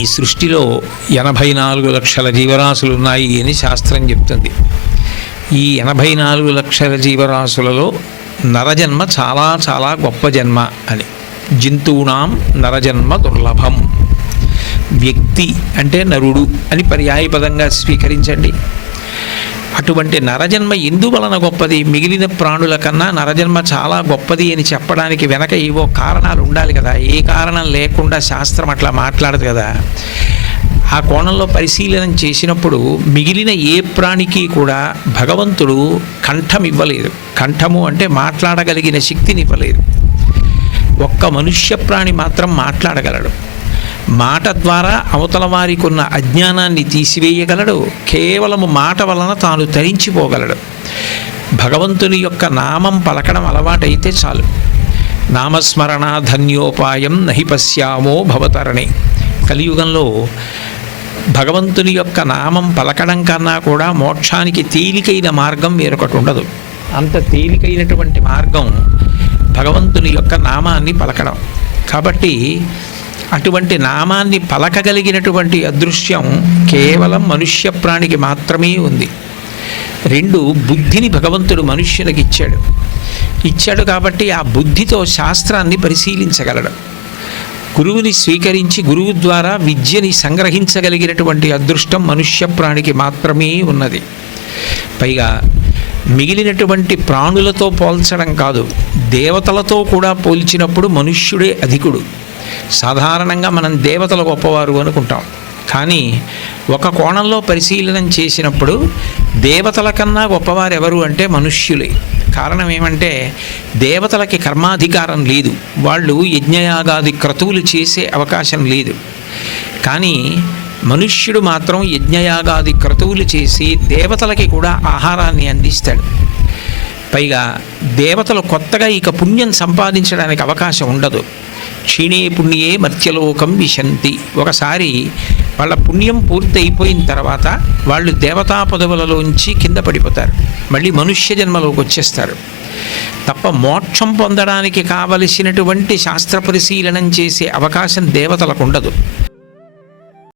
ఈ సృష్టిలో 84 లక్షల జీవరాశులు ఉన్నాయి అని శాస్త్రం చెప్తుంది. ఈ 84 లక్షల జీవరాశులలో నరజన్మ చాలా చాలా గొప్ప జన్మ అని. జంతువునాం నరజన్మ దుర్లభం. వ్యక్తి అంటే నరుడు అని పర్యాయపదంగా స్వీకరించండి. అటువంటి నరజన్మ ఎందువలన గొప్పది? మిగిలిన ప్రాణుల కన్నా నరజన్మ చాలా గొప్పది అని చెప్పడానికి వెనక ఏవో కారణాలు ఉండాలి కదా. ఏ కారణం లేకుండా శాస్త్రం అట్లా మాట్లాడదు కదా. ఆ కోణంలో పరిశీలన చేసినప్పుడు మిగిలిన ఏ ప్రాణికి కూడా భగవంతుడు కంఠం ఇవ్వలేదు. కంఠము అంటే మాట్లాడగలిగిన శక్తిని ఇవ్వలేదు. ఒక్క మనుష్య ప్రాణి మాత్రం మాట్లాడగలడు. మాట ద్వారా అవతల వారికి ఉన్న అజ్ఞానాన్ని తీసివేయగలడు. కేవలము మాట వలన తాను తరించిపోగలడు. భగవంతుని యొక్క నామం పలకడం అలవాటైతే చాలు. నామస్మరణ ధన్యోపాయం నహి పశ్యామో భవతరణి. కలియుగంలో భగవంతుని యొక్క నామం పలకడం కన్నా కూడా మోక్షానికి తేలికైన మార్గం వేరొకటి ఉండదు. అంత తేలికైనటువంటి మార్గం భగవంతుని యొక్క నామాన్ని పలకడం. కాబట్టి అటువంటి నామాన్ని పలకగలిగినటువంటి అదృశ్యం కేవలం మనుష్య ప్రాణికి మాత్రమే ఉంది. 2, బుద్ధిని భగవంతుడు మనుష్యునికి ఇచ్చాడు కాబట్టి ఆ బుద్ధితో శాస్త్రాన్ని పరిశీలించగలడు. గురువుని స్వీకరించి గురువు ద్వారా విద్యని సంగ్రహించగలిగినటువంటి అదృష్టం మనుష్య ప్రాణికి మాత్రమే ఉన్నది. పైగా మిగిలినటువంటి ప్రాణులతో పోల్చడం కాదు, దేవతలతో కూడా పోల్చినప్పుడు మనుష్యుడే అధికుడు. సాధారణంగా మనం దేవతలు గొప్పవారు అనుకుంటాం, కానీ ఒక కోణంలో పరిశీలన చేసినప్పుడు దేవతల కన్నా గొప్పవారు ఎవరు అంటే మనుష్యులే. కారణం ఏమంటే దేవతలకి కర్మాధికారం లేదు, వాళ్ళు యజ్ఞయాగాది క్రతువులు చేసే అవకాశం లేదు. కానీ మనుష్యుడు మాత్రం యజ్ఞయాగాది క్రతువులు చేసి దేవతలకి కూడా ఆహారాన్ని అందిస్తాడు. పైగా దేవతలు కొత్తగా ఇక పుణ్యం సంపాదించడానికి అవకాశం ఉండదు. క్షీణే పుణ్యే మర్త్యలోకం విశంతి. ఒకసారి వాళ్ళ పుణ్యం పూర్తి అయిపోయిన తర్వాత వాళ్ళు దేవతా పదవులలోంచి కింద పడిపోతారు, మళ్ళీ మనుష్య జన్మలోకి వచ్చేస్తారు. తప్ప మోక్షం పొందడానికి కావలసినటువంటి శాస్త్ర పరిశీలనం చేసే అవకాశం దేవతలకు ఉండదు.